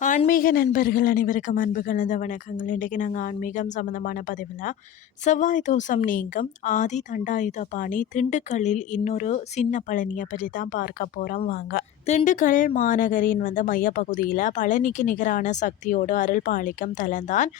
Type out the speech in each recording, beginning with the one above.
ஆன்மீக நண்பர்கள் அனைவருக்கும் அன்பு கலந்த வணக்கங்கள். இன்றைக்கு நாங்கள் ஆன்மீகம் சம்மந்தமான பதிவில் செவ்வாய் தோஷம் நீங்கும் ஆதி தண்டாயுத பாணி திண்டுக்கல்லில் இன்னொரு சின்ன பழனியை பற்றி தான் பார்க்க போகிறோம் வாங்க. திண்டுக்கல் மாநகரின் வந்து மையப்பகுதியில் பழனிக்கு நிகரான சக்தியோடு அருள் பாலிக்கும் தலந்தான்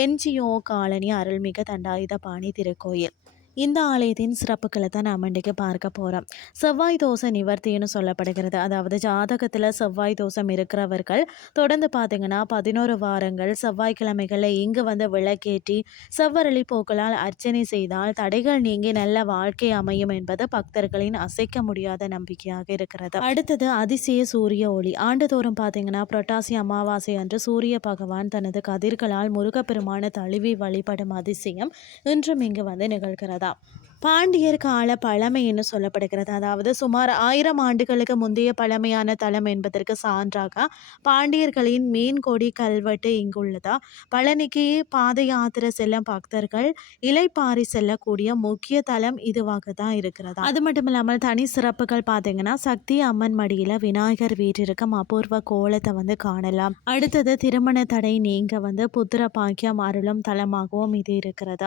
என்ஜிஓ காலனி அருள்மிகு தண்டாயுதபாணி திருக்கோயில். இந்த ஆலயத்தின் சிறப்புகளை தான் நாம் இன்றைக்கு பார்க்க போகிறோம் செவ்வாய் தோசை நிவர்த்தின்னு சொல்லப்படுகிறது. அதாவது ஜாதகத்தில் செவ்வாய் தோஷம் இருக்கிறவர்கள் தொடர்ந்து பார்த்தீங்கன்னா பதினோரு வாரங்கள் செவ்வாய்க்கிழமைகளில் இங்கு வந்து விளக்கேற்றி செவ்வரளி போக்களால் அர்ச்சனை செய்தால் தடைகள் நீங்கி நல்ல வாழ்க்கை அமையும் என்பது பக்தர்களின் அசைக்க முடியாத நம்பிக்கையாக இருக்கிறது. அடுத்தது அதிசய சூரிய ஒளி. ஆண்டுதோறும் பார்த்தீங்கன்னா புரட்டாசி அமாவாசை அன்று சூரிய பகவான் தனது கதிர்களால் முருகப்பெருமான தழுவி வழிபடும் அதிசயம் இன்றும் இங்கு வந்து நிகழ்கிறது. up. பாண்டியர் கால பழமை என்று சொல்லப்படுகிறது. அதாவது சுமார் ஆயிரம் ஆண்டுகளுக்கு முந்தைய பழமையான தலம் என்பதற்கு சான்றாக பாண்டியர்களின் மீன்கொடி கல்வெட்டு இங்குள்ளதா பழனிக்கு பாத யாத்திரை செல்லும் பக்தர்கள் இலைப்பாரி செல்லக்கூடிய முக்கிய தலம் இதுவாக தான் இருக்கிறது? அது மட்டும் இல்லாமல் தனி சிறப்புகள் பார்த்தீங்கன்னா சக்தி அம்மன் மடியில் விநாயகர் வீட்டிற்கும் அபூர்வ கோலத்தை வந்து காணலாம். அடுத்தது திருமண தடை நீங்க வந்து புத்திர பாக்கியம் அருளும் தலமாகவும் இது இருக்கிறது.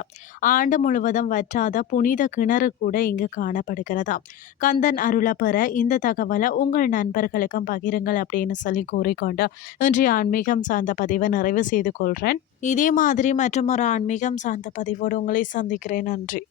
ஆண்டு முழுவதும் வற்றாத புனித கிணறு கூட இங்கு காணப்படுகிறதா கந்தன் அருளை பெற இந்த தகவலை உங்கள் நண்பர்களுக்கும் பகிருங்கள் அப்படின்னு சொல்லி கூறிக்கொண்டு இன்றைய ஆன்மீகம் சார்ந்த பதிவை நிறைவு செய்து கொள்கிறேன் இதே மாதிரி மற்றும் ஒரு ஆன்மீகம் சார்ந்த பதிவோடு உங்களை சந்திக்கிறேன். நன்றி.